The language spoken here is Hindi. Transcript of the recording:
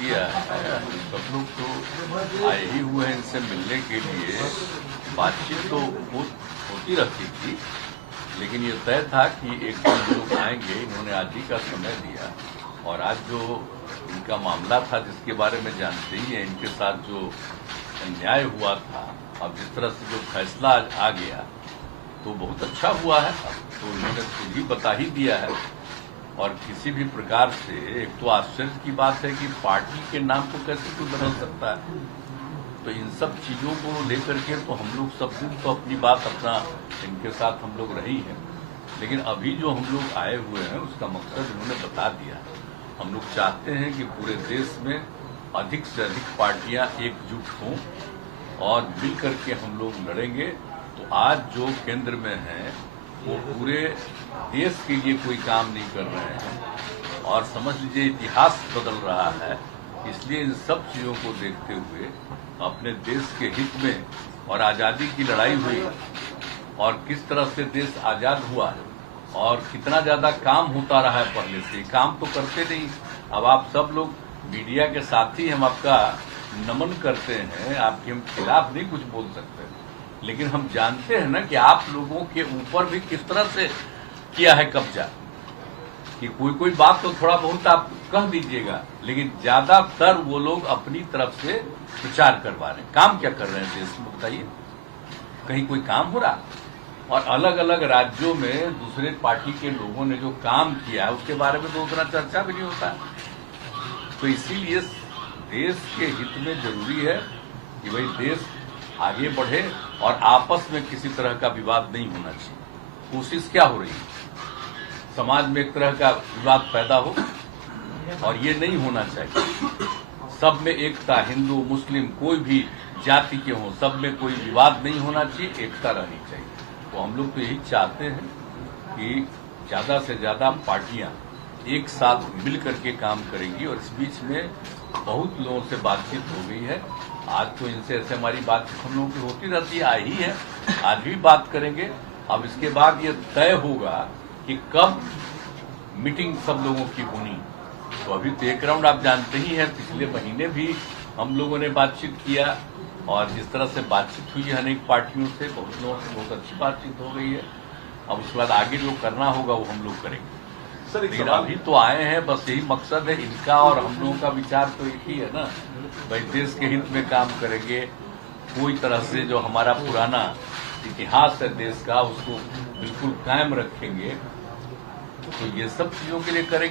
किया है। सब लोग तो आए ही हुए हैं इनसे मिलने के लिए। बातचीत तो होती रहती थी, लेकिन ये तय था कि एक दिन लोग आएंगे। इन्होंने आज ही का समय दिया और आज जो इनका मामला था जिसके बारे में जानते ही हैं, इनके साथ जो अन्याय हुआ था, अब जिस तरह से जो फैसला आज आ गया तो बहुत अच्छा हुआ है। अब तो इन्होंने खुद ही बता ही दिया है। और किसी भी प्रकार से एक तो आश्चर्य की बात है कि पार्टी के नाम को कैसे कोई बदल सकता है। तो इन सब चीजों को लेकर के तो हम लोग सब दिन तो अपनी बात अपना इनके साथ हम लोग रही हैं, लेकिन अभी जो हम लोग आए हुए हैं उसका मकसद इन्होंने बता दिया। हम लोग चाहते हैं कि पूरे देश में अधिक से अधिक पार्टियां एकजुट हों और मिल करके हम लोग लड़ेंगे। तो आज जो केंद्र में है वो पूरे देश के लिए कोई काम नहीं कर रहे हैं और समझ लीजिए इतिहास बदल रहा है। इसलिए इन सब चीजों को देखते हुए अपने देश के हित में और आजादी की लड़ाई हुई और किस तरह से देश आजाद हुआ है और कितना ज्यादा काम होता रहा है पहले से, काम तो करते नहीं। अब आप सब लोग मीडिया के साथी हम आपका नमन करते हैं, आपके हम खिलाफ नहीं कुछ बोल सकते, लेकिन हम जानते हैं ना कि आप लोगों के ऊपर भी किस तरह से किया है कब्जा। कि कोई बात तो थोड़ा बहुत आप कह दीजिएगा, लेकिन ज्यादातर वो लोग अपनी तरफ से प्रचार करवा रहे हैं। काम क्या कर रहे हैं देश में बताइए? कहीं कोई काम हो रहा? और अलग अलग राज्यों में दूसरे पार्टी के लोगों ने जो काम किया है उसके बारे में तो उतना चर्चा भी नहीं होता। तो इसीलिए देश के हित में जरूरी है कि भाई देश आगे बढ़े और आपस में किसी तरह का विवाद नहीं होना चाहिए। कोशिश क्या हो रही है? समाज में एक तरह का विवाद पैदा हो और ये नहीं होना चाहिए। सब में एकता, हिंदू मुस्लिम कोई भी जाति के हों, सब में कोई विवाद नहीं होना चाहिए, एकता रहनी चाहिए। तो हम लोग तो यही चाहते हैं कि ज्यादा से ज्यादा पार्टियां एक साथ मिल करके काम करेंगी। और इस बीच में बहुत लोगों से बातचीत हो गई है। आज तो इनसे ऐसे हमारी बातचीत हम लोगों की होती रहती है, आई ही है, आज भी बात करेंगे। अब इसके बाद ये तय होगा कि कब मीटिंग सब लोगों की होनी। तो अभी तो एक राउंड आप जानते ही हैं, पिछले महीने भी हम लोगों ने बातचीत किया और जिस तरह से बातचीत हुई है अनेक पार्टियों से, बहुत लोगों से बहुत अच्छी बातचीत हो गई है। अब उसके बाद आगे जो करना होगा वो हम लोग करेंगे। लेकिन अभी तो आए हैं, बस यही मकसद है इनका और हम लोगों का विचार तो एक ही है ना, भाई देश के हित में काम करेंगे। कोई तरह से जो हमारा पुराना इतिहास है देश का उसको बिल्कुल कायम रखेंगे। तो ये सब चीजों के लिए करेंगे।